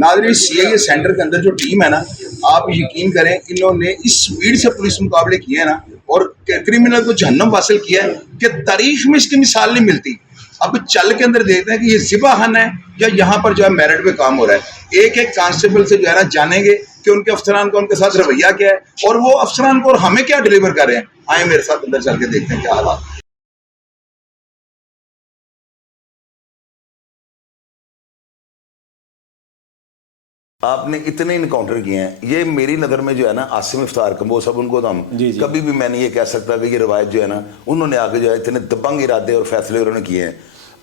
नाज़रीन, CIA centre के अंदर जो टीम है ना, आप यकीन करें इन्होंने इस स्पीड से पुलिस मुकाबले किए हैं ना, और क्रिमिनल को जहन्नम हासिल किया है कि तारीख में इसकी मिसाल नहीं मिलती। अब चल के अंदर देखते हैं कि ये ज़िबा खान है या यहाँ पर जो है मेरिट पे काम हो रहा है। एक एक कांस्टेबल से जो है ना जानेंगे कि उनके अफसरान का उनके साथ रवैया क्या है, और वो अफसरान को और हमें क्या डिलीवर कर रहे हैं। आए मेरे साथ अंदर चल के देखते हैं क्या हालात। आपने इतने इनकाउंटर किए हैं, ये मेरी नज़र में जो है ना आसिम इफ्तार कम्बो सब, उनको तो हम कभी भी मैं नहीं ये कह सकता कि ये रवायत जो है ना उन्होंने आगे जो है इतने दबंग इरादे और फैसले उन्होंने किए हैं।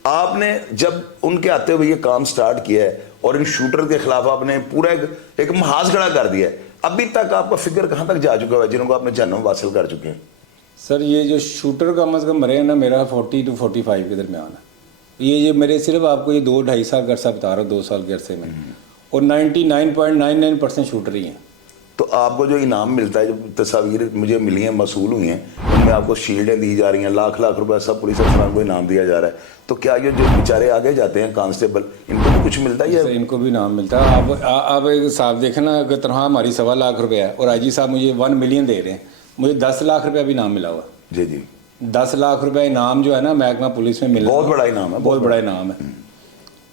आपने जब उनके आते हुए ये काम स्टार्ट किया है और इन शूटर के खिलाफ आपने पूरा एक महाज खड़ा कर दिया है, अभी तक आपका फिगर कहाँ तक जा चुका है जिनको आपने जहन्नम हासिल कर चुके हैं? सर ये जो शूटर कम अज़ कम मरे हैं ना, मेरा 40 to 45 के दरमियान है। ये मेरे सिर्फ आपको ये 2-2.5 साल का अरसा बता रहा हूँ, 2 साल के अरसे में, और 99.99% शूटर ही हैं। तो आपको जो इनाम मिलता है, जो तस्वीर मुझे मिली हैं, मसूल हुई हैं, उनमें आपको शील्डें दी जा रही हैं, लाख लाख रुपए सब पुलिस अफसरान को इनाम दिया जा रहा है, तो क्या ये जो बेचारे आगे जाते हैं कांस्टेबल, इनको भी कुछ मिलता है? इनको भी इनाम मिलता है। आप एक साहब देखें ना, अगर तनख्वाह हमारी 1.25 लाख रुपये है और IG साहब मुझे 1 मिलियन दे रहे हैं, मुझे 10 लाख रुपया भी इनाम मिला हुआ। जी जी, 10 लाख रुपया इनाम जो है ना महकमा पुलिस में मिला, बहुत बड़ा इनाम है, बहुत बड़ा इनाम है।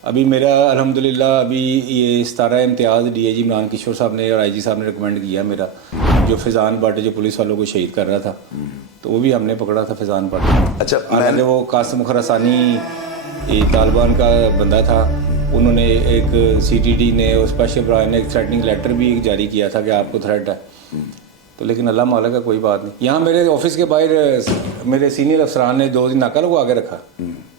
अभी मेरा अल्हम्दुलिल्लाह अभी ये 17 इम्तियाज़ DIG इमरान किशोर साहब ने और IG साहब ने रिकमेंड किया मेरा, जो फैज़ान भट्ट जो पुलिस वालों को शहीद कर रहा था, तो वो भी हमने पकड़ा था फैज़ान भट्ट। अच्छा, मैंने वो कासिम खरासानी तालिबान का बंदा था, उन्होंने एक CTD ने और स्पेशल ब्रांच ने एक थ्रेटनिंग लेटर भी जारी किया था कि आपको थ्रेट है, तो लेकिन अल्लाह मौला का कोई बात नहीं। यहाँ मेरे ऑफिस के बाहर मेरे सीनियर अफसरान ने 2 दिन नाका लगवा आगे रखा,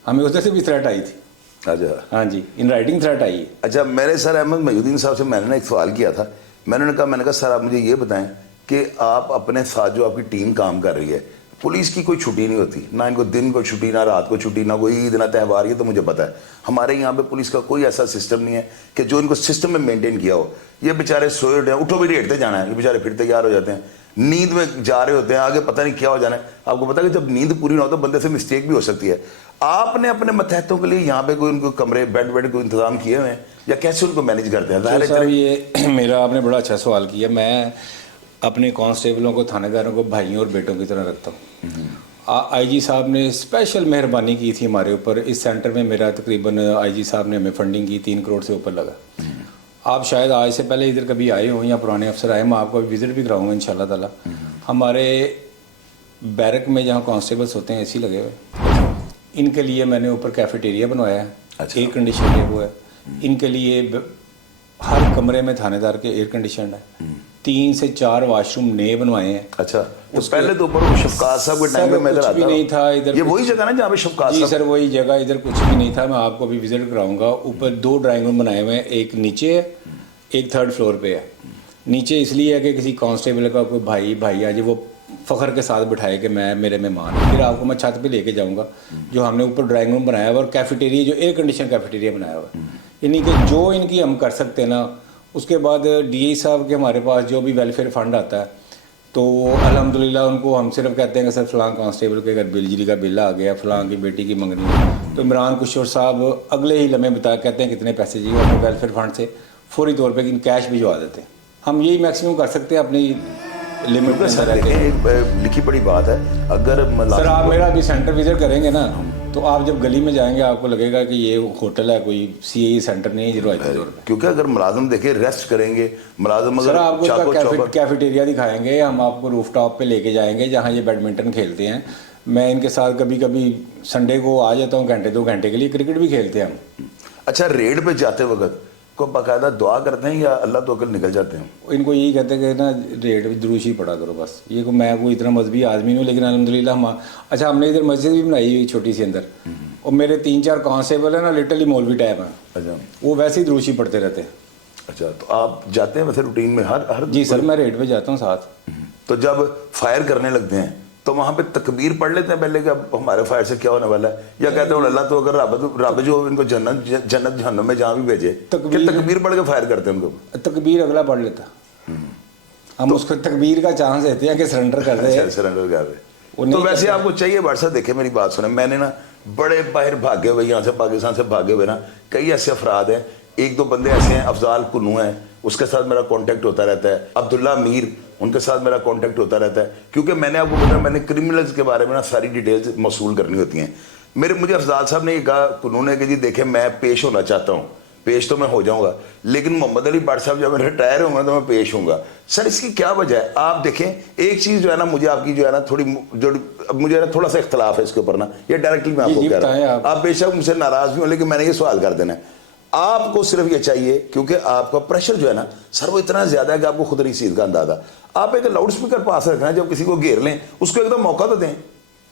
हमें उधर से भी थ्रेट आई थी। अच्छा, हाँ जी, इन राइटिंग थ्रेट आई है। अच्छा, मेरे सर अहमद महीउद्दीन साहब से मैंने ना एक सवाल किया था, मैंने कहा सर आप मुझे ये बताएं कि आप अपने साथ जो आपकी टीम काम कर रही है, पुलिस की कोई छुट्टी नहीं होती, ना इनको दिन को छुट्टी, ना रात को छुट्टी, ना कोई ईद ना त्यौहार, ये तो मुझे पता है। हमारे यहाँ पे पुलिस का कोई ऐसा सिस्टम नहीं है कि जो इनको सिस्टम में मेंटेन किया हो। ये बेचारे सोए उठे, उठो भी रेटते जाना है, ये बेचारे फिर तैयार हो जाते हैं, नींद में जा रहे होते हैं, आगे पता नहीं क्या हो जाना है। आपको पता है कि जब नींद पूरी ना हो तो बंदे से मिस्टेक भी हो सकती है। आपने अपने मतहतों के लिए यहाँ पे कोई उनको कमरे बेड को इंतजाम किए हुए हैं, या कैसे उनको मैनेज करते हैं? साहब ये मेरा आपने बड़ा अच्छा सवाल किया। मैं अपने कांस्टेबलों को, थानेदारों को भाइयों और बेटों की तरह रखता हूँ। IG साहब ने स्पेशल मेहरबानी की थी हमारे ऊपर। इस सेंटर में मेरा तकरीबन IG साहब ने हमें फंडिंग की, 3 करोड़ से ऊपर लगा। आप शायद आज से पहले इधर कभी आए हो या पुराने अफसर आए, मैं आपको विज़िट भी कराऊंगा इंशाल्लाह ताला। हमारे बैरक में जहाँ कांस्टेबल्स होते हैं AC लगे हुए, इनके लिए मैंने ऊपर कैफेटेरिया बनवाया है। अच्छा। एयर कंडीशन है वो है। इनके लिए हर कमरे में थानेदार के एयर कंडीशन है। 3 से 4 वाशरूम नए बनवाए हैं। अच्छा, तो पहले तो ऊपर शफकात साहब के टाइम पे मैं इधर आता नहीं था। इधर ये वही जगह ना जहाँ पे शफकात साहब? जी सर, वही जगह, इधर कुछ भी नहीं था। मैं आपको अभी विजिट कराऊंगा। ऊपर 2 ड्राइंग रूम बनाए हुए हैं, एक नीचे है, एक 3rd फ्लोर पे है। नीचे इसलिए है कि किसी कांस्टेबल का कोई भाई आज वो फ़ख्र के साथ बिठाए कि मैं मेरे मेहमान हैं। फिर आपको मैं छत पे लेके जाऊंगा, जो हमने ऊपर ड्राइंग रूम बनाया हुआ और कैफेटेरिया, जो एयर कंडीशन कैफेटेरिया बनाया हुआ है। यानी कि जो इनकी हम कर सकते हैं ना। उसके बाद DI साहब के हमारे पास जो भी वेलफेयर फंड आता है, तो अल्हम्दुलिल्लाह उनको हम सिर्फ कहते हैं कि सर फ़लाँ कांस्टेबल के अगर बिजली का बिल आ गया, फ़लाँ की बेटी की मंगनी है, तो इमरान किशोर साहब अगले ही लम्हे बता कहते हैं कितने पैसे चाहिए, अपने वेलफेयर फंड से फौरी तौर पर कैश भिजवा देते हैं। हम यही मैक्सिमम कर सकते हैं अपनी लिमिट में। लिखी पड़ी बात है। अगर सर आप मेरा अभी सेंटर विजिट करेंगे ना, तो आप जब गली में जाएंगे आपको लगेगा कि ये होटल है, कोई CAE सेंटर नहीं है रवायती तौर पर। क्योंकि अगर मुलाजिम देखे रेस्ट करेंगे, मुलाजिम सर अगर आपको चाको चौबक कैफेटेरिया दिखाएंगे, हम आपको रूफ टॉप पे लेके जाएंगे जहाँ ये बैडमिंटन खेलते हैं। मैं इनके साथ कभी कभी संडे को आ जाता हूँ, घंटे 2 घंटे के लिए, क्रिकेट भी खेलते हैं हम। अच्छा, रेड पे जाते वक्त को बाकायदा दुआ करते हैं या अल्लाह तो अकल निकल जाते हैं? इनको यही कहते हैं कि ना रेट दुरूशी पढ़ा करो बस। ये को मैं कोई इतना मजहबी आदमी नहीं हूँ, लेकिन अल्हम्दुलिल्लाह हम अच्छा हमने इधर मस्जिद भी बनाई हुई छोटी सी अंदर, और मेरे 3-4 कांस्टेबल है ना लिटरली मौलवी टाइप हैं। अच्छा वो वैसे ही दुरूशी पढ़ते रहते हैं। अच्छा, तो आप जाते हैं वैसे रूटीन में हर जी सर, मैं रेट पे जाता हूँ साथ। तो जब फायर करने लगते हैं तो वहां पे तकबीर पढ़ लेते हैं पहले कि अब हमारे फायर से क्या होने वाला है, या कहते हैं अल्लाह तो अगर रब जो इनको जन्नत जहन्नम में जहाँ भी भेजे, तकबीर पढ़ के फायर करते हैं उनको? तकबीर अगला पढ़ लेता, हम उसको तकबीर का चांस देते हैं कि सरेंडर कर दे। सरेंडर कर दे। तो वैसे आपको चाहिए व्हाट्सएप देखे, मेरी बात सुने, मैंने ना बड़े बाहर भागे हुए, यहाँ से पाकिस्तान से भागे हुए ना कई ऐसे अफराद हैं, 1-2 बंदे ऐसे हैं, अफजाल कुन्नू है, उसके साथ मेरा कांटेक्ट होता रहता है, अब्दुल्ला मीर, उनके साथ मेरा कांटेक्ट होता रहता है, क्योंकि मैंने आपको बताया मैंने क्रिमिनल्स के बारे में ना सारी डिटेल्स मौसूल करनी होती हैं। मुझे अफजाल साहब ने ये कहा, कुन्नू ने, कि जी देखें मैं पेश होना चाहता हूँ, पेश तो मैं हो जाऊंगा, लेकिन मोहम्मद अली भट्ट साहब जब मैं रिटायर होंगे तो मैं पेश होऊंगा। सर इसकी क्या वजह है? आप देखें, एक चीज़ जो है ना मुझे आपकी जो है ना थोड़ी जो मुझे ना थोड़ा सा इख्तलाफ है इसके ऊपर ना, ये डायरेक्टली मैं आपको कह रहा हूँ, आप बेशक मुझसे नाराज भी हो, लेकिन मैंने ये सवाल कर देना है। आपको सिर्फ ये चाहिए, क्योंकि आपका प्रेशर जो है ना सर वो इतना ज्यादा है कि आपको खुद नहीं चीज का अंदाजा, आप एक लाउड स्पीकर पास रखना है, जब किसी को घेर लें उसको एकदम मौका तो दें,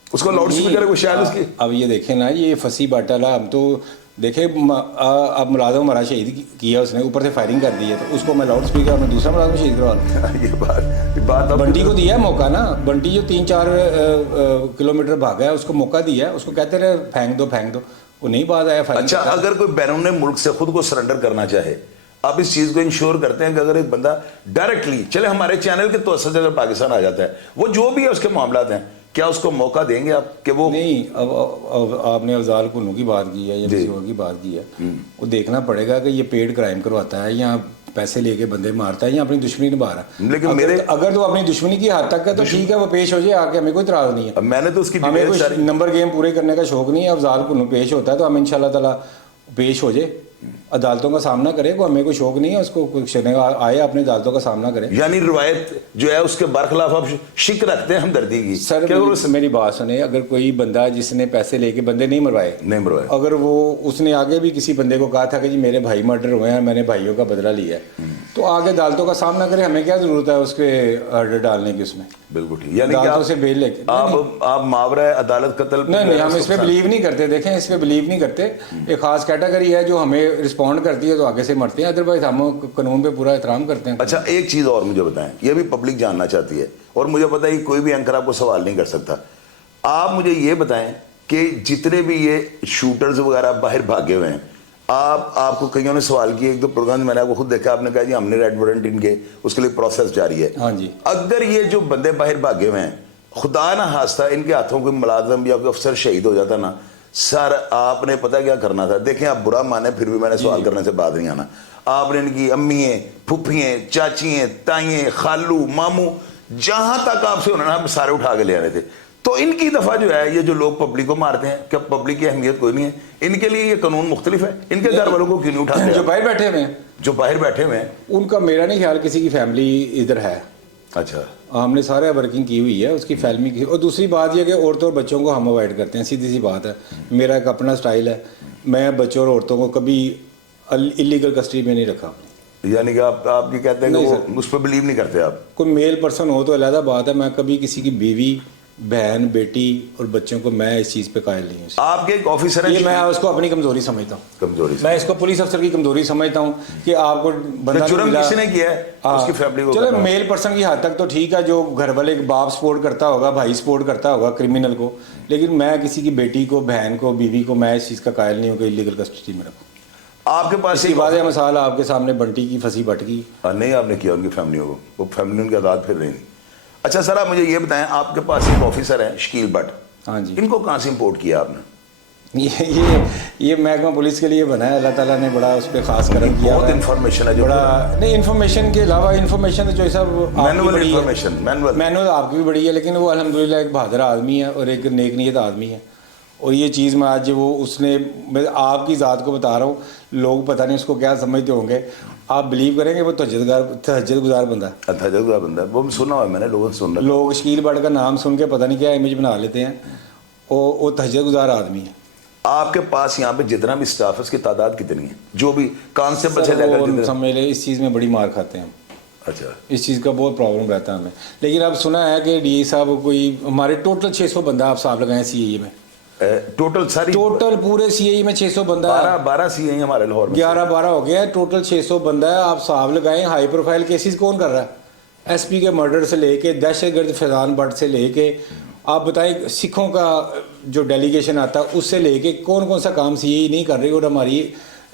उसको लाउड स्पीकर को शायद उसकी। अब ये देखें ना, ये फंसी बाटाला, हम तो देखे अब मुलाजिम हमारा शहीद किया उसने, ऊपर से फायरिंग कर दी है, तो उसको मैं लाउड स्पीकर में दूसरा मुलाजिम शहीद करवा ये बात बंटी को दिया है मौका ना, बंटी जो 3-4 किलोमीटर भागा है उसको मौका दिया है, उसको कहते रहे फेंक दो, वो नहीं बात आया। अच्छा, अगर कोई बैरून मुल्क से खुद को सरेंडर करना चाहे, आप इस चीज को इंश्योर करते हैं कि अगर एक बंदा डायरेक्टली चले हमारे चैनल के तवज्जुह से अगर पाकिस्तान आ जाता है, वो जो भी है उसके मामलात हैं, क्या उसको मौका देंगे आप कि वो? नहीं, अब आपने अफजाल कुन्नू की बात की है या किसी और की बात की है, वो देखना पड़ेगा कि ये पेड क्राइम करवाता है या पैसे लेके बंदे मारता है या अपनी दुश्मनी निभा रहा है। लेकिन अगर तो अपनी दुश्मनी की हद तक है तो ठीक है, वो पेश हो जाए आके, हमें कोई इतराज नहीं है। मैंने तो उसकी हमें कोई नंबर गेम पूरे करने का शौक नहीं है। अफजाल कुन्नू पेश होता है तो हम इंशाल्लाह ताला पेश हो जाए, अदालतों का सामना करे, को हमें कोई शौक नहीं है उसको कुछ आए अपने अदालतों का सामना करे। यानी रिवायत जो है उसके बरखिलाफ आप शिक रखते हैं हमदर्दी की? सर मेरी बात सुने, अगर कोई बंदा जिसने पैसे लेके बंदे नहीं मरवाए, अगर वो उसने आगे भी किसी बंदे को कहा था कि जी मेरे भाई मर्डर हुए हैं, मैंने भाइयों का बदला लिया है, तो आगे अदालतों का सामना करे, हमें क्या जरूरत है उसके ऑर्डर डालने की उसमें? बिल्कुल ठीक। यानी अदालतों से बेल लेके आप मावरा अदालत कत्ल? नहीं, हम इस पे बिलीव नहीं करते। देखें, इस पे बिलीव नहीं करते। एक खास कैटेगरी है जो हमें रिस्पॉन्ड करती है तो आगे से मरते हैं, अदरवाइज हम कानून पे पूरा एहतराम करते हैं। अच्छा, एक चीज और मुझे बताएं, ये भी पब्लिक जानना चाहती है, और मुझे पता है कोई भी एंकर आपको सवाल नहीं कर सकता। आप मुझे ये बताएं कि जितने भी ये शूटर्स वगैरह बाहर भागे हुए हैं, आपको कईयों ने सवाल किया, एक दो प्रोग्राम मैंने आपको खुद देखा, आपने कहा जी हमने रेड वारंट इनके, उसके लिए प्रोसेस जारी है। हाँ जी। अगर ये जो बंदे बाहर भागे हुए हैं, खुदा ना हास्ता इनके हाथों कोई मुलाजिम या कोई अफसर शहीद हो जाता ना, सर आपने पता क्या करना था? देखें, आप बुरा माने फिर भी मैंने सवाल करने से बात नहीं आना। आपने इनकी अम्मियाँ, फुफ्फियाँ, चाचियाँ, ताइयाँ, खालू, मामू, जहां तक आपसे उन्होंने आप सारे उठा के ले आ रहे थे। तो इनकी दफा जो है, ये जो लोग पब्लिक को मारते हैं, क्या पब्लिक की अहमियत कोई नहीं है? इनके लिए ये कानून मुख्तलिफ है, इनके घर वालों को क्यों नहीं उठाते? जो बाहर बैठे हुए हैं, जो बाहर बैठे हुए हैं, उनका मेरा नहीं ख्याल किसी की फैमिली इधर है। अच्छा, हमने सारे वर्किंग की हुई है, उसकी फैमिली की। और दूसरी बात यह कि औरतों और बच्चों को हम अवॉइड करते हैं, सीधी सी बात है। मेरा एक अपना स्टाइल है, मैं बच्चों और औरतों को कभी इलीगल कस्टडी में नहीं रखा। यानी कि आप ये कहते हैं कि उस पर बिलीव नहीं करते आप? कोई मेल पर्सन हो तो अलग बात है, मैं कभी किसी की बीवी, बहन, बेटी और बच्चों को मैं इस चीज पे कायल नहीं हूँ। आपके एक ऑफिसर है, ये मैं उसको अपनी कमजोरी समझता हूँ। कमजोरी? मैं इसको पुलिस अफसर की कमजोरी समझता हूँ कि आपको बंदा जुर्म किसने किया है, उसकी फैमिली को। चलो, मेल पर्सन की हद तक तो ठीक है, जो घर वाले बाप सपोर्ट करता होगा, भाई सपोर्ट करता होगा क्रिमिनल को, लेकिन मैं किसी की बेटी को, बहन को, बीवी को मैं इस चीज का कायल नहीं हूँ कि इलीगल कस्टडी में रखूँ। आपके पास एक वाज़ेह मिसाल आपके सामने बंटी की फंसी बट की। नहीं, आपने किया उनकी फैमिलियों को, वो फैमिली उनके आज़ाद फिर रही नहीं। अच्छा सर, आप मुझे ये बताएं, आपके पास एक ऑफिसर है शकील भट्ट, हाँ जी, इनको कहाँ से इंपोर्ट किया आपने? ये महकमा पुलिस के लिए बना है, अल्लाह ताला ने बड़ा उस पर खास करम किया। बहुत इन्फॉर्मेशन है जो बड़ा नहीं, इन्फॉर्मेशन के अलावा इन्फॉर्मेशन जो सब मैनुअल मैनुअल आपकी भी बड़ी है, लेकिन वो अल्हम्दुलिल्लाह एक बहादुर आदमी है और एक नेक नीयत आदमी है, اور یہ چیز میں آج وہ اس نے، میں آپ کی ذات کو بتا رہا ہوں، لوگ پتہ نہیں اس کو کیا سمجھتے ہوں گے، آپ بلیو کریں گے وہ تہجد گزار بندہ ہے، تہجد کا بندہ ہے، وہ سنا ہوا ہے میں نے، لوگوں سے سن رہا لوگ شکیل بٹ کا نام سن کے پتہ نہیں کیا امیج بنا لیتے ہیں، وہ تہجد گزار آدمی ہے۔ آپ کے پاس یہاں پہ جتنا بھی سٹاف ہے اس کی تعداد کتنی ہے، جو بھی کانسٹیبل سے لے کر جتنے؟ سمجھ لیں اس چیز میں بڑی مار کھاتے ہیں، اچھا اس چیز کا بہت پرابلم رہتا ہے ہمیں۔ لیکن اب سنا ہے کہ ڈی اے صاحب کوئی ہمارے ٹوٹل 600 بندہ آپ صاحب لگائیں سی اے میں، ٹوٹل ساری ٹوٹل پورے سی اے میں 600 بندہ ہے، 12 سی ہیں ہمارے لاہور میں، 11-12 ہو گیا ہے، ٹوٹل 600 بندہ ہے، آپ صاحب لگائیں۔ ہائی پروفائل کیسز کون کر رہا ہے؟ ایس پی کے مرڈر سے لے کے دہشت گرد فیضان بٹ سے لے کے آپ بتائیں سکھوں کا جو ڈیلیگیشن آتا ہے اس سے لے کے کون کون سا کام سی اے نہیں کر رہی، اور ہماری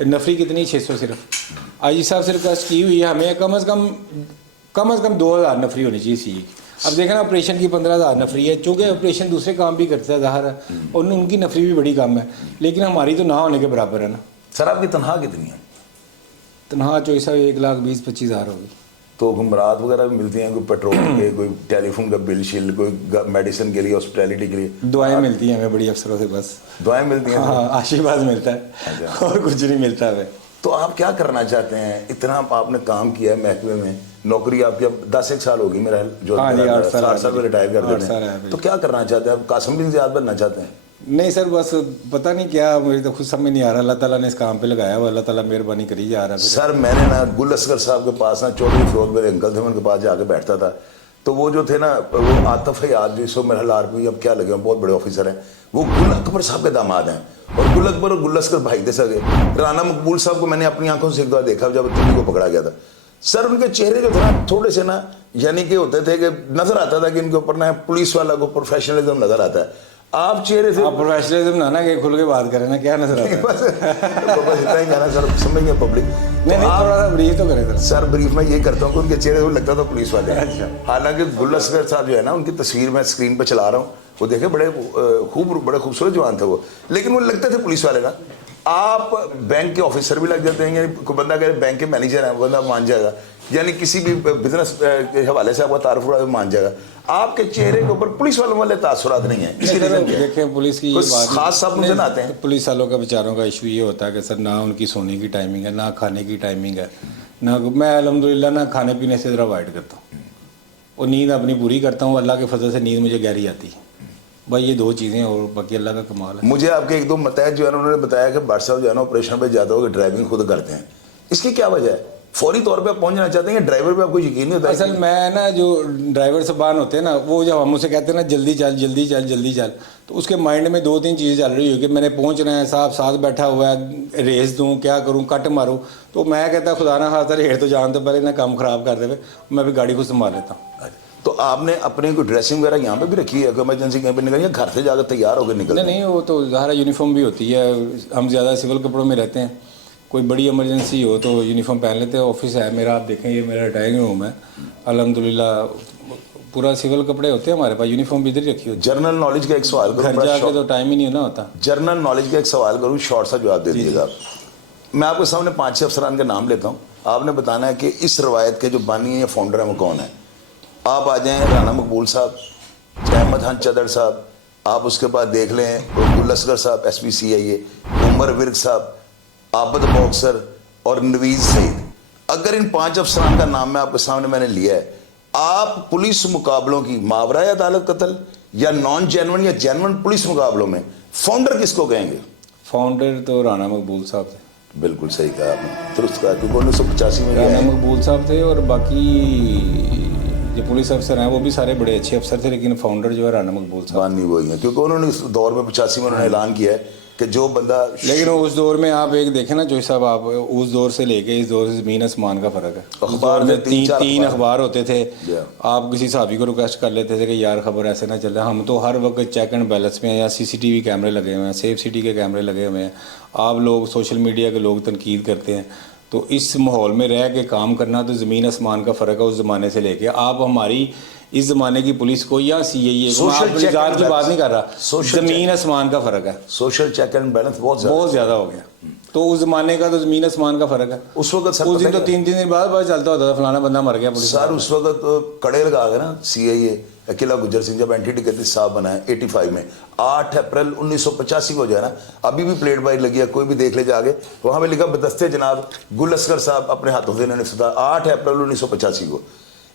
نفری کتنی 600 صرف آئی جی صاحب سے ریکویسٹ کی ہوئی ہے ہمیں کم از کم 2000 نفری ہونی چاہیے سی اے کی۔ اب دیکھیں نا آپریشن کی 15,000 نفری ہے، چونکہ آپریشن دوسرے کام بھی کرتا ہے ظاہر ہے، اور ان کی نفری بھی بڑی کم ہے، لیکن ہماری تو نہ ہونے کے برابر ہے نا۔ سر آپ کی تنخواہ کتنی ہے؟ تنہا چوئی صاحب 1,20,25,000 ہوگی۔ تو گمرات وغیرہ بھی ملتی ہیں، کوئی پیٹرول کے، کوئی ٹیلی فون کا بل شل، کوئی میڈیسن کے لیے، ہاسپٹیلٹی کے لیے دعائیں ملتی ہیں ہمیں بڑی افسروں سے، بس دعائیں ملتی ہیں؟ ہاں آشیرواد ملتا ہے اور کچھ نہیں ملتا ہے۔ تو آپ کیا کرنا چاہتے ہیں؟ اتنا آپ نے کام کیا ہے محکمے میں، نوکری آپ کی اب 10 سال ہوگی میرا، جو 8 سال میں ریٹائر کر دیتے ہیں، تو کیا کرنا چاہتے ہیں آپ؟ قاسم بن زیاد بننا چاہتے ہیں؟ نہیں سر، بس پتہ نہیں کیا، مجھے تو خود سمجھ نہیں آ رہا، اللہ تعالیٰ نے اس کام پہ لگایا ہوا، اللہ تعالیٰ مہربانی کری جا رہا ہے۔ سر میں نے نا گل اصغر صاحب کے پاس نا 24 فروغ میرے انکل تھے، ان کے پاس جا کے بیٹھتا تھا، تو وہ جو تھے نا، وہ عاطف حیات جو اس وقت میرا آر پی اب کیا لگے ہیں، بہت بڑے آفیسر ہیں، وہ گل اکبر صاحب کے داماد ہیں، اور گل اکبر اور گل اصغر بھائی تھے سگے۔ رانا مقبول صاحب کو میں نے اپنی آنکھوں سے ایک دفعہ دیکھا جب دلی کو پکڑا گیا تھا، سر ان کے چہرے جو تھے نا تھوڑے سے نا، یعنی کہ ہوتے تھے کہ نظر آتا تھا کہ ان کے اوپر نا پولیس والا کو پروفیشنلزم نظر آتا ہے۔ آپ چہرے سے آپ پروفیشنلزم نہ کہ کھل کے بات کریں نا، کیا نظر آتا ہے؟ بس اتنا ہی کہنا سر، سمجھ گئے پبلک؟ نہیں تھوڑا سا بریف تو کریں سر بریف میں یہ کرتا ہوں کہ ان کے چہرے سے لگتا تھا پولیس والے، حالانکہ گل اصغر صاحب جو ہے نا، ان کی تصویر میں اسکرین پہ چلا رہا ہوں، وہ دیکھیں بڑے خوبصورت جوان تھے وہ، لیکن وہ لگتے تھے پولیس والے نا۔ آپ بینک کے آفیسر بھی لگ جاتے ہیں، یعنی کوئی بندہ کہہ بینک کے مینیجر ہے، وہ بندہ مان جائے گا، یعنی کسی بھی بزنس کے حوالے سے آپ کا تعارف ہوا تو مان جائے گا۔ آپ کے چہرے کے اوپر پولیس والوں والے تاثرات نہیں ہیں، اسی ریزن کے دیکھیں پولیس کی خاص صاحب مجھے نہ آتے ہیں۔ پولیس والوں کا بیچاروں کا ایشو یہ ہوتا ہے کہ سر نہ ان کی سونے کی ٹائمنگ ہے، نہ کھانے کی ٹائمنگ ہے، نہ میں الحمدللہ نہ کھانے پینے سے ذرا اوائڈ کرتا ہوں، اور نیند اپنی پوری کرتا ہوں، اللہ کے فضل سے نیند مجھے گہری آتی ہے، بھائی یہ 2 چیزیں، اور باقی اللہ کا کمال ہے۔ مجھے آپ کے 1-2 متحد جو ہے نا، انہوں نے بتایا کہ بٹ صاحب جو ہے نا آپریشن پہ جاتا ہو کہ ڈرائیونگ خود کرتے ہیں، اس کی کیا وجہ ہے؟ فوری طور پہ آپ پہنچنا چاہتے ہیں کہ ڈرائیور پہ آپ کو یقین نہیں ہوتا؟ اصل میں نا جو ڈرائیور صاحبان ہوتے ہیں نا، وہ جب ہم اسے کہتے ہیں نا جلدی چل جلدی چل جلدی چل، تو اس کے مائنڈ میں 2-3 چیزیں چل رہی ہو کہ میں نے پہنچنا ہے، صاحب ساتھ بیٹھا ہوا ہے، ریس دوں کیا کروں، کٹ ماروں، تو میں کہتا خدا نہ خاصا ریڑ تو جان تو پہلے نہ کام خراب کر دے، میں بھی گاڑی کو سنبھال لیتا ہوں۔ تو آپ نے اپنے کوئی ڈریسنگ وغیرہ یہاں پہ بھی رکھی ہے کہ ایمرجنسی کہیں پہ نکل، یا گھر سے جا کر تیار ہو کے نکلتے ہیں؟ نہیں وہ تو ظاہر یونیفارم بھی ہوتی ہے، ہم زیادہ سول کپڑوں میں رہتے ہیں، کوئی بڑی ایمرجنسی ہو تو یونیفارم پہن لیتے ہیں۔ آفس ہے میرا، آپ دیکھیں یہ میرا ڈرائنگ روم ہے، الحمدللہ پورا سول کپڑے ہوتے ہیں ہمارے پاس، یونیفارم بھی ادھر ہی رکھی ہوتی ہے۔ جنرل نالج کا ایک سوال کروں، گھر جا کے تو ٹائم ہی نہیں ہونا ہوتا۔ جنرل نالج کا ایک سوال کروں، شارٹ سا جواب دے دیجیے گا۔ میں آپ کے سامنے 5-6 افسران کے نام لیتا ہوں، آپ نے بتانا ہے کہ اس روایت کے جو بانی ہیں یا فاؤنڈر ہیں وہ کون ہیں۔ آپ آ جائیں رانا مقبول صاحب، احمد خان چدر صاحب، آپ اس کے بعد دیکھ لیں گل اصغر صاحب ایس پی سی آئی اے، عمر ورک صاحب، عابد باکسر اور نویز سعید۔ اگر ان 5 افسران کا نام میں آپ کے سامنے میں نے لیا ہے، آپ پولیس مقابلوں کی ماورائے عدالت قتل یا نان جینون یا جینون پولیس مقابلوں میں فاؤنڈر کس کو کہیں گے؟ فاؤنڈر تو رانا مقبول صاحب تھے۔ بالکل صحیح کہا آپ نے، درست کہا، کیونکہ 1985 میں رانا مقبول صاحب تھے، اور باقی جو پولیس افسر ہیں وہ بھی سارے بڑے اچھے افسر تھے، لیکن فاؤنڈر جو ہے رانا مقبول صاحب بانی وہی ہیں، کیونکہ انہوں نے اس دور میں 85 میں انہوں نے اعلان کیا ہے کہ جو بندہ، لیکن اس دور میں آپ ایک دیکھیں نا جو صاحب، آپ اس دور سے لے کے اس دور سے زمین آسمان کا فرق ہے۔ اخبار میں 3 اخبار ہوتے تھے، آپ کسی صحافی کو ریکویسٹ کر لیتے تھے کہ یار خبر ایسے نہ چل رہا، ہم تو ہر وقت چیک اینڈ بیلنس میں ہیں، یا CCTV کیمرے لگے ہوئے ہیں، سیف سٹی کے کیمرے لگے ہوئے ہیں، آپ لوگ سوشل میڈیا کے لوگ تنقید کرتے ہیں، تو اس ماحول میں رہ کے کام کرنا تو زمین آسمان کا فرق ہے اس زمانے سے لے کے۔ آپ ہماری اس زمانے کی پولیس کو یا CIA کو، آپ اپنی ذات کی بات نہیں کر رہا، زمین آسمان کا فرق ہے، سوشل چیک اینڈ بیلنس بہت زیادہ ہو گیا۔ تو اس زمانے کا تو زمین آسمان کا فرق ہے۔ اس وقت اس دن تو 3 دن بعد چلتا ہوتا تھا فلانا بندہ مر گیا پولیس۔ سر اس وقت کڑے لگا کے نا CIA किला गुज्जर सिंह जब एंटी डकैती साहब बना है 85 में, 8 अप्रैल 1985 को जो है ना, अभी भी प्लेट बाई लगी है, कोई भी देख ले जाके, वहाँ पे लिखा बदस्ते जनाब गुल असगर साहब अपने हाथों से इन्होंने सुधा 8 अप्रैल 1985 को।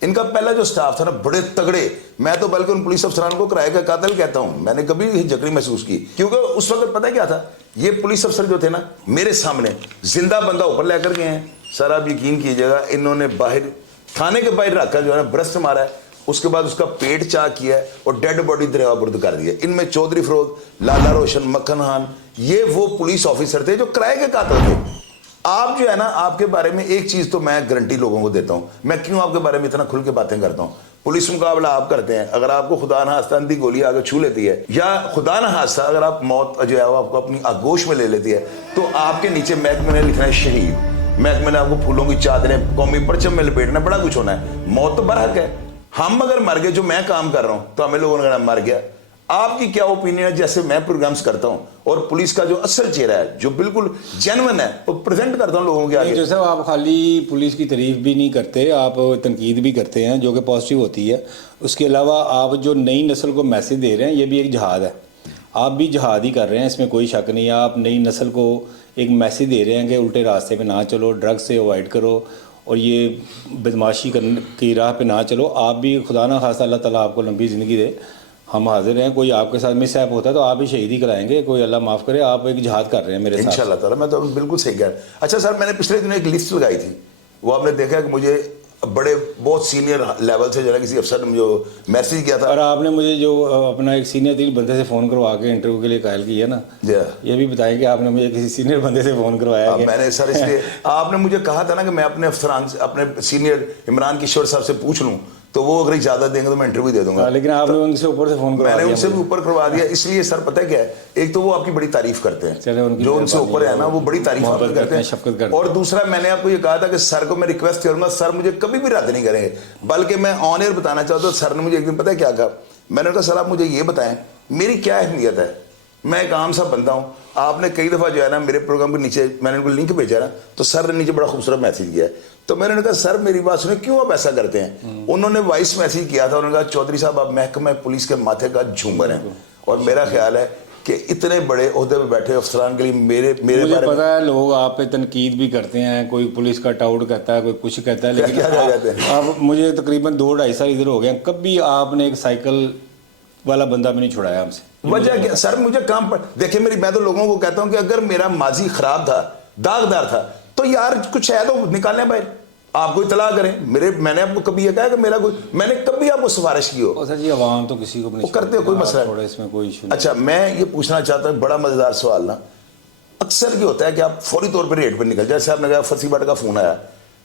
इनका पहला जो स्टाफ था ना बड़े तगड़े, मैं तो बल्कि उन पुलिस अफसरान को किराए का कातिल कहता हूं, मैंने कभी भी जकड़ी महसूस की, क्योंकि उस वक्त पता है क्या था, ये पुलिस अफसर जो थे ना मेरे सामने जिंदा बंदा ऊपर लेकर गए हैं। सर आप यकीन कीजिएगा, इन्होंने बाहर थाने के बाहर रखकर जो है ना ब्रस्ट मारा है, उसके बाद उसका पेट चाक किया है और डेड बॉडी दरियाबुर्द कर दिया। इनमें चौधरी फरोज, लाला रोशन, मक्खन खान, ये वो पुलिस ऑफिसर थे जो किराए के कातिल थे। आप जो है ना, आपके बारे में एक चीज तो मैं गारंटी लोगों को देता हूं, मैं क्यों आपके बारे में इतना खुल के बातें करता हूं। पुलिस मुकाबला आप करते हैं, अगर आपको खुदा न खास्ता अंधी गोली आगे छू लेती है, या खुदा न खास्ता अगर आप मौत जो है वो आपको अपनी आगोश में ले लेती है, तो आपके नीचे महकमे ने लिखना है शहीद, महकमे ने आपको फूलों की चादरें कौमी परचम में लपेटना, बड़ा कुछ होना है। मौत तो बरहक है, हम अगर मर गए, जो मैं काम कर रहा हूं, तो हमें लोगों ने कहना मर गया। आपकी क्या ओपिनियन है, जैसे मैं प्रोग्राम्स करता हूं और पुलिस का जो असल चेहरा है, जो बिल्कुल जेन्युइन है, वो प्रेजेंट करता हूं लोगों के आगे। जैसे आप खाली पुलिस की तारीफ भी नहीं करते, आप तनकीद भी करते हैं, जो कि पॉजिटिव होती है। उसके अलावा आप जो नई नस्ल को मैसेज दे रहे हैं, ये भी एक जहाद है, आप भी जहाद ही कर रहे हैं, इसमें कोई शक नहीं है। आप नई नस्ल को एक मैसेज दे रहे हैं कि उल्टे रास्ते पे ना चलो, ड्रग्स से अवॉइड करो और ये बदमाशी की राह पे ना चलो। आप भी खुदा ना खास्ता अल्लाह ताला आपको लंबी ज़िंदगी दे, हम हाजिर हैं। कोई आपके साथ मिसहैप होता है तो आप भी शहीदी कराएंगे, कोई अल्लाह माफ़ करे। आप एक जहाद कर रहे हैं मेरे साथ इंशाल्लाह ताला, मैं तो बिल्कुल सही कह रहा हूं। अच्छा सर, मैंने पिछले दिनों एक लिस्ट लगाई थी, वो आपने देखा कि मुझे बड़े बहुत सीनियर लेवल से जो है किसी अफसर ने मुझे मैसेज किया था, और आपने मुझे जो अपना एक सीनियर 3 बंदे से फ़ोन करवा के इंटरव्यू के लिए कायल किया ना, ये भी बताएं कि आपने मुझे किसी सीनियर बंदे से फ़ोन करवाया। मैंने सर इसलिए आपने मुझे कहा था ना कि मैं अपने अफसरान से, अपने सीनियर इमरान किशोर साहब से पूछ लूं, तो वो अगर इजाजत देंगे तो मैं इंटरव्यू दे दूंगा। लेकिन आपने उनसे ऊपर से फोन करवा मैंने उनसे भी ऊपर करवा दिया, इसलिए सर पता है क्या है, एक तो वो आपकी बड़ी तारीफ करते हैं, जो उनसे ऊपर है ना वो बड़ी तारीफ करते हैं, और दूसरा मैंने आपको ये कहा था कि सर को मैं रिक्वेस्ट करूंगा, सर मुझे कभी भी रद्द नहीं करेंगे, बल्कि मैं ऑन एयर बताना चाहता हूँ। सर ने मुझे एक दिन पता है क्या कहा, मैंने कहा सर आप मुझे ये बताएं मेरी क्या अहमियत है, मैं एक आम सा बंदा हूँ। आपने कई दफ़ा जो है ना मेरे प्रोग्राम के नीचे मैंने उनको लिंक भेजा ना, तो सर ने नीचे बड़ा खूबसूरत मैसेज किया, तो मैंने कहा सर मेरी बात सुने, क्यों आप ऐसा करते हैं। उन्होंने वॉइस मैसेज किया था, उन्होंने कहा चौधरी साहब आप महकमा पुलिस के माथे का झूमर हैं, और मेरा ख्याल है कि इतने बड़े ओहदे पे बैठे अफसरान के लिए मेरे मुझे पता है लोग आप पे तनकीद भी करते हैं, कोई पुलिस का टाउट कहता है, कोई कुछ कहता है, लेकिन आप मुझे तकरीबन 2-2.5 साल इधर हो गए, कभी आपने एक साइकिल वाला बंदा भी नहीं छुड़ाया हमसे। वजह क्या सर, मुझे काम पर देखिए मेरी, मैं तो लोगों को कहता हूं कि अगर मेरा माजी खराब था, दागदार था, तो यार कुछ है तो निकालने भाई, आपको इतला करें। मैंने आपको कभी ये कहा कि मेरा कोई, मैंने कभी आपको सिफारिश की हो? सर जी अवाम तो किसी को भी नहीं करते हो, कोई मसला है इसमें, कोई इशू। अच्छा मैं ये पूछना चाहता हूँ, बड़ा मजेदार सवाल ना, अक्सर ये होता है कि आप फौरी तौर पर रेट पर निकल, जैसे आपने कहा फसी बट का फोन आया,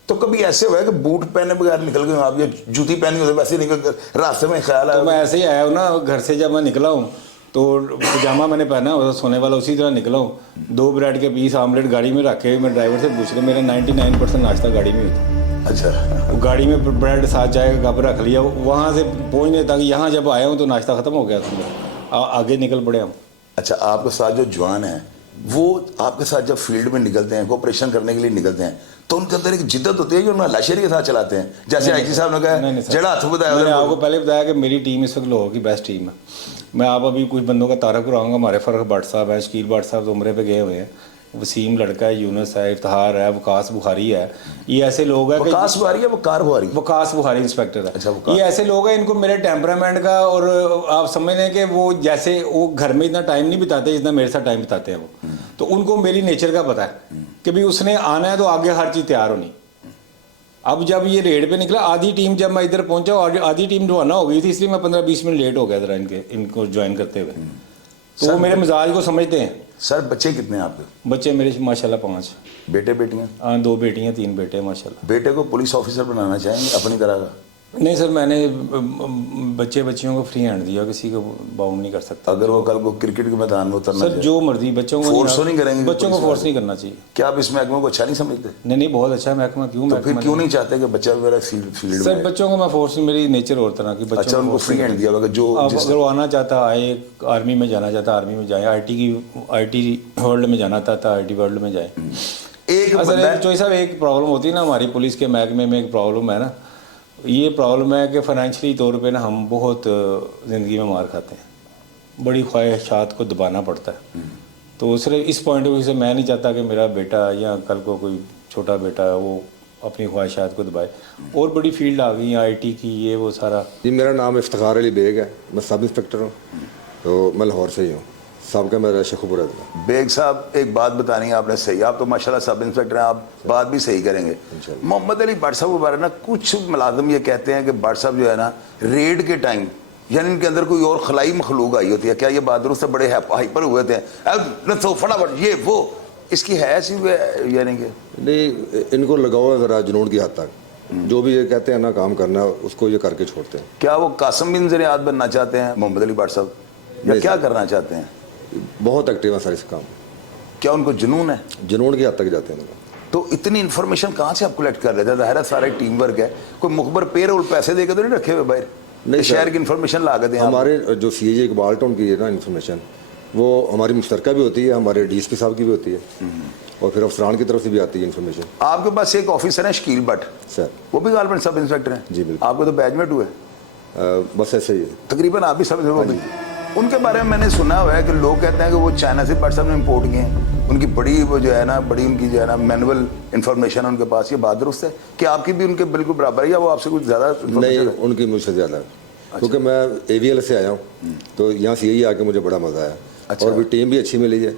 तो कभी ऐसे हुआ है कि बूट पहने बगैर निकल गए आप, या जूती पहनी होती वैसे निकल रास्ते में ख्याल आया? तो मैं ऐसे ही आया हूँ ना, घर से जब मैं निकला हूँ तो पजामा मैंने पहना हुआ सोने वाला, उसी तरह निकला हूँ। 2 ब्रेड के पीस आमलेट गाड़ी में रखे, मैं ड्राइवर से पूछ रहा, मेरा 99% नाश्ता गाड़ी में होता। अच्छा, गाड़ी में ब्रेड साथ जाए का कप रख लिया, वहाँ से पहुँचने तक यहाँ जब आया हूँ तो नाश्ता ख़त्म हो गया था, आगे निकल पड़े हम। अच्छा, आपके साथ जो जवान हैं वो आपके साथ जब फील्ड में निकलते हैं, कोऑपरेशन करने के लिए निकलते हैं, तो उनके अंदर एक जिद्दत होती है कि उन्हें लाशेरी के साथ चलाते हैं, जैसे आईजी साहब ने कहा जड़ा हाथ बताया। मैंने आपको पहले बताया कि मेरी टीम इस वक्त लोगों की बेस्ट टीम है। मैं आप अभी कुछ बंदों का तारक कराऊंगा, हमारे फर्क भट्ट साहब है, शकील भट्ट साहब तो उम्रे पे गए हुए हैं, वसीम लड़का है, यूनुस है, इफ्तिखार है, वकास बुखारी है, ये ऐसे लोग हैं। वकास बुखारी है, वकास बुखारी इंस्पेक्टर है। अच्छा, ये ऐसे लोग हैं, इनको मेरे टेम्परामेंट का, और आप समझ लें कि वो जैसे वो घर में इतना टाइम नहीं बिताते जितना मेरे साथ टाइम बिताते हैं वो, तो उनको मेरी नेचर का पता है कि भाई उसने आना है तो आगे हर चीज़ तैयार होनी। अब जब ये रेड पे निकला, आधी टीम जब मैं इधर पहुंचा और आधी टीम रवाना हो गई थी, इसलिए मैं 15-20 मिनट लेट हो गया था इनको ज्वाइन करते हुए। तो वो मेरे मिजाज को समझते हैं। सर बच्चे कितने हैं आपके? बच्चे मेरे माशाल्लाह 5। बेटे बेटियां? हाँ, 2 बेटियां 3 बेटे माशाल्लाह। बेटे को पुलिस ऑफिसर बनाना चाहेंगे अपनी तरह का? नहीं सर, मैंने बच्चियों को फ्री हैंड दिया, किसी को बाउंड नहीं कर सकता। अगर वो कल को क्रिकेट के मैदान में उतरना सर जो मर्जी, बच्चों को फोर्स नहीं करेंगे, बच्चों को फोर्स नहीं करना चाहिए। क्या आप इस महकमे को अच्छा नहीं समझते? नहीं, बहुत अच्छा महकमा। क्यों? तो फिर क्यों नहीं चाहते कि बच्चा मेरा फील्ड सर बच्चों को मैं फोर्स, मेरी नेचर और तरह की। अच्छा, उनको फ्री हैंड दिया होगा, जो अगर वो आना चाहता आए, आर्मी में जाना चाहता आर्मी में जाए, IT वर्ल्ड में जाना चाहता IT वर्ल्ड में जाए। एक असल चोई साहब एक प्रॉब्लम होती है ना हमारी पुलिस के महकमे में, एक प्रॉब्लम है ना, ये प्रॉब्लम है कि फाइनेंशियली तौर पे ना हम बहुत ज़िंदगी में मार खाते हैं, बड़ी ख्वाहिशात को दबाना पड़ता है। तो सिर्फ इस पॉइंट ऑफ व्यू से मैं नहीं चाहता कि मेरा बेटा या कल को कोई छोटा बेटा है वो अपनी ख्वाहिशात को दबाए। और बड़ी फील्ड आ गई IT की, ये वो सारा। जी मेरा नाम इफ्तिखार अली बेग है, मैं सब इंस्पेक्टर हूँ, तो मैं लाहौर से ही हूँ। सबका मेरा शेखुपुरा था। बेग साहब एक बात बतानी है आपने सही, आप तो माशाल्लाह सब इंस्पेक्टर हैं, आप बात भी सही करेंगे। मोहम्मद अली भट्ट साहब के बारे में ना कुछ मुलाजिम ये कहते हैं कि भट्ट साहब जो है ना रेड के टाइम यानी इनके अंदर कोई और खलाई मखलूक आई होती है, क्या ये बहादुर से बड़े हाइपर हुए थे, तो फटाफट ये वो, इसकी है ऐसी यानी कि नहीं, इनको लगाओ है ज़रा जुनून की हद तक, जो भी ये कहते हैं ना काम करना उसको ये करके छोड़ते हैं। क्या वो कासिम बिन ज़रियात बनना चाहते हैं मोहम्मद अली भट्ट साहब, या क्या करना चाहते हैं? बहुत एक्टिव है सर इस काम। क्या उनको जुनून है? जुनून की हद तक जाते हैं। तो इतनी इन्फॉर्मेशन कहाँ से आप कलेक्ट कर रहे थे? ज़ाहिर है सारा टीम वर्क है, कोई मुखबर पेरोल पैसे देकर तो नहीं रखे हुए बाहर? नहीं, शहर की इन्फॉर्मेशन ला दें। हमारे जो CAG इकबाल टाउन की है ना इन्फॉर्मेशन, वो हमारी मुश्तरका भी होती है, हमारे DSP साहब की भी होती है, और फिर अफसरान की तरफ से भी आती है इन्फॉर्मेशन। आपके पास एक ऑफिसर है शकील भट्ट सर, वो भी गालबन सब इंस्पेक्टर हैं। जी बिल्कुल। आपको तो बैचमेट हुए बस ऐसे ही है तकरीबन, आप भी सब उनके बारे में मैंने सुना हुआ है कि लोग कहते हैं कि वो चाइना से भट्ट साहब ने इम्पोर्ट किए हैं, उनकी बड़ी वो जो है ना बड़ी उनकी जो है ना मैनुअल इन्फॉर्मेशन है उनके पास। ये बात दुरुस्त है कि आपकी भी उनके बिल्कुल बराबर है या वो आपसे कुछ ज़्यादा? नहीं, उनकी मुझसे ज़्यादा है। क्योंकि मैं AVL से आया हूँ, तो यहाँ CAG आके मुझे बड़ा मज़ा आया। और भी टीम भी अच्छी मिली है,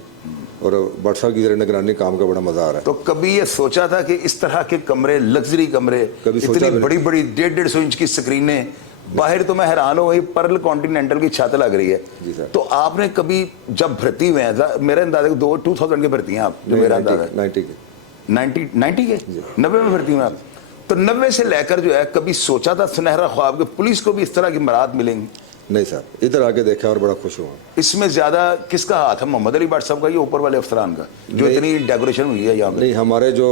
और भट्ट साहब की निगरानी काम का बड़ा मज़ा आ रहा है। तो कभी ये सोचा था कि इस तरह के कमरे, लग्जरी कमरे, इतनी बड़ी बड़ी 1.5 इंच की स्क्रीनें, बाहर तो मैं हैरान हो गई, पर्ल कॉन्टिनेंटल की छत लग रही है। तो आपने कभी जब भर्ती हुए हैं, मेरे अंदाजे 2000 के भर्ती हैं आप, जो मेरा अंदाजा 90 के 90 में भर्ती हुए आप, तो 90 से लेकर जो है कभी सोचा था सुनहरा ख्वाब कि पुलिस को भी इस तरह की मराहत मिलेंगी? नहीं सर, इधर आके देखा और बड़ा खुश हुआ। इसमें ज्यादा किसका हाथ है, मोहम्मद अली भट्ट साहब का या ऊपर वाले अफसरान का, जो इतनी डेकोरेशन हुई है यहाँ पे? नहीं, हमारे जो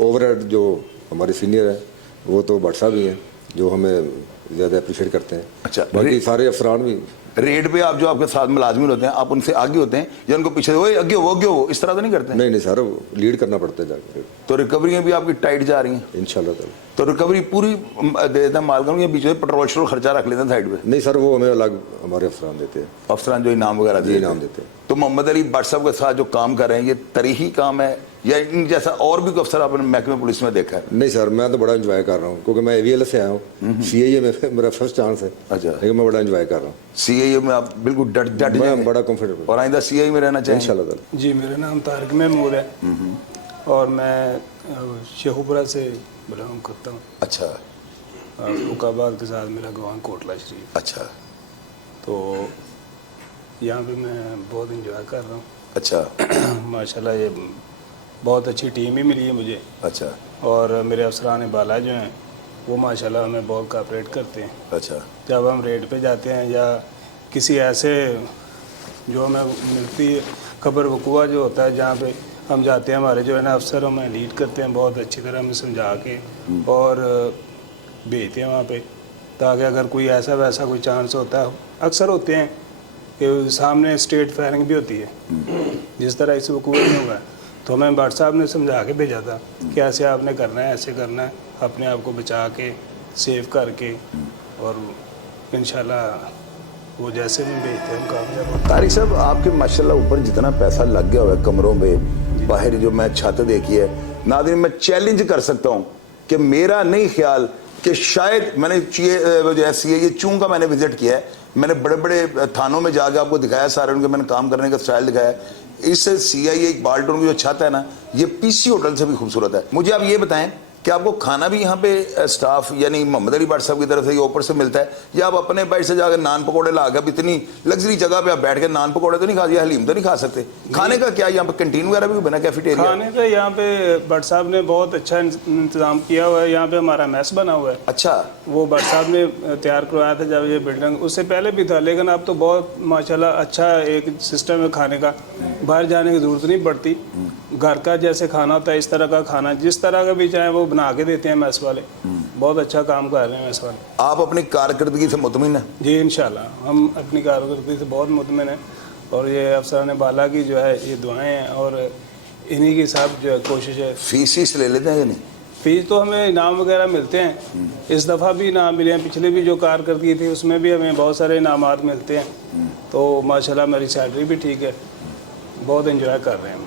ओवरहेड जो हमारे सीनियर है वो तो भट्ट साहब ही हैं, जो हमें ज़्यादा अप्रिशिएट करते हैं। अच्छा, बाकी सारे अफसरान भी। रेड पे आप जो आपके साथ मुलाजमिन होते हैं, आप उनसे आगे होते हैं या उनको पीछे आगे हो इस तरह तो नहीं करते? नहीं सर, लीड करना पड़ता है जाकर। तो रिकवरियाँ भी आपकी टाइट जा रही हैं इंशाल्लाह? तो रिकवरी पूरी दे देते हैं मालगांव, या बीच में पेट्रोल खर्चा रख लेते हैं साइड पे? नहीं सर, वो हमें अलग हमारे अफसरान देते हैं, अफसरान जो इनाम वगैरह देते हैं। इनाम देते हैं। तो मोहम्मद अली भट्ट साहब के साथ जो काम कर रहे हैं, ये तरीही काम है या इन जैसा और भी कोई अफसर आपने महकमे पुलिस में देखा है? नहीं सर, मैं तो बड़ा एंजॉय कर रहा हूँ, क्योंकि मैं AVL से आया हूँ। CAA में मेरा फर्स्ट चांस है। अच्छा, लेकिन मैं बड़ा एंजॉय कर रहा हूँ। CAA में आप बिल्कुल डट मैं बड़ा कंफर्टेबल, और आइंदा CAA में रहना चाहिए इंशाल्लाह। जी, मेरा नाम तारिक महमूद है और मैं शेखुपुरा से बिलोंग करता हूँ। अच्छा, फुकाबाद के साथ मेरा गवान कोटला शरीफ। अच्छा, तो यहाँ पे मैं बहुत इंजॉय कर रहा हूँ। अच्छा माशाल्लाह, ये बहुत अच्छी टीम ही मिली है मुझे। अच्छा, और मेरे अफसरान बाला जो हैं वो माशाल्लाह हमें बहुत कोऑपरेट करते हैं। अच्छा, जब हम रेड पे जाते हैं या किसी ऐसे जो हमें मिलती खबर वकूआ जो होता है जहाँ पे हम जाते हैं, हमारे जो है ना अफसर हमें लीड करते हैं, बहुत अच्छी तरह हमें समझा के और भेजते हैं वहाँ पे, ताकि अगर कोई ऐसा वैसा कोई चांस होता है, अक्सर होते हैं कि सामने स्टेट फायरिंग भी होती है, जिस तरह इस वकूआ में हुआ है, तो हमें भट्ट साहब ने समझा के भेजा था कि ऐसे आपने करना है, ऐसे करना है, अपने आप को बचा के सेव करके, और इंशाल्लाह वो जैसे भी भेजते हैं हम कामयाब। तारिक साहब, आपके माशाल्लाह ऊपर जितना पैसा लग गया हुआ है कमरों में, बाहर जो मैं छत देखी है, नाज़रीन मैं चैलेंज कर सकता हूँ कि मेरा नहीं ख्याल कि शायद मैंने जो है ये चूं का मैंने विजिट किया है, मैंने बड़े बड़े थानों में जाकर आपको दिखाया, सारे उनके मैंने काम करने का स्टाइल दिखाया। इस CIA इकबाल टाउन की जो छत है ना, ये PC होटल से भी खूबसूरत है। मुझे आप ये बताएं कि आपको खाना भी यहाँ पे स्टाफ यानी मोहम्मद अली भट्ट साहब की तरफ से ये ऊपर से मिलता है, या आप अपने बाइट से जाकर नान पकौड़े ला के, अब इतनी लग्जरी जगह पे आप बैठ के नान पकौड़े तो नहीं खा, या हलीम तो नहीं खा सकते? खाने का क्या यहाँ पे कैंटीन वगैरह भी बना, कैफेटेरिया? खाने का यहाँ पे भट्ट साहब ने बहुत अच्छा इंतजाम किया हुआ है। यहाँ पे हमारा मैस बना हुआ है। अच्छा, वो भट्ट साहब ने तैयार करवाया था जब ये बिल्डिंग, उससे पहले भी था, लेकिन अब तो बहुत माशाल्लाह अच्छा एक सिस्टम है खाने का, बाहर जाने की जरूरत नहीं पड़ती। घर का जैसे खाना होता है इस तरह का खाना, जिस तरह का भी चाहे वो बना के देते हैं मैस वाले। बहुत अच्छा काम कर रहे हैं मैस वाले। आप अपनी कारकर्दगी से मुतमिन हैं? जी इंशाल्लाह हम अपनी कारकर्दगी से बहुत मुतमिन हैं, और ये अफसरान बाला की जो है ये दुआएं हैं और इन्हीं की सब जो है कोशिश है। फीस ले लेते हैं या नहीं? फीस तो हमें इनाम वगैरह मिलते हैं, इस दफ़ा भी इनाम मिले हैं, पिछले भी जो कारकर्दगी थी उसमें भी हमें बहुत सारे इनामात मिलते हैं, तो माशाल्लाह मेरी सैलरी भी ठीक है, बहुत एंजॉय कर रहे हैं हम।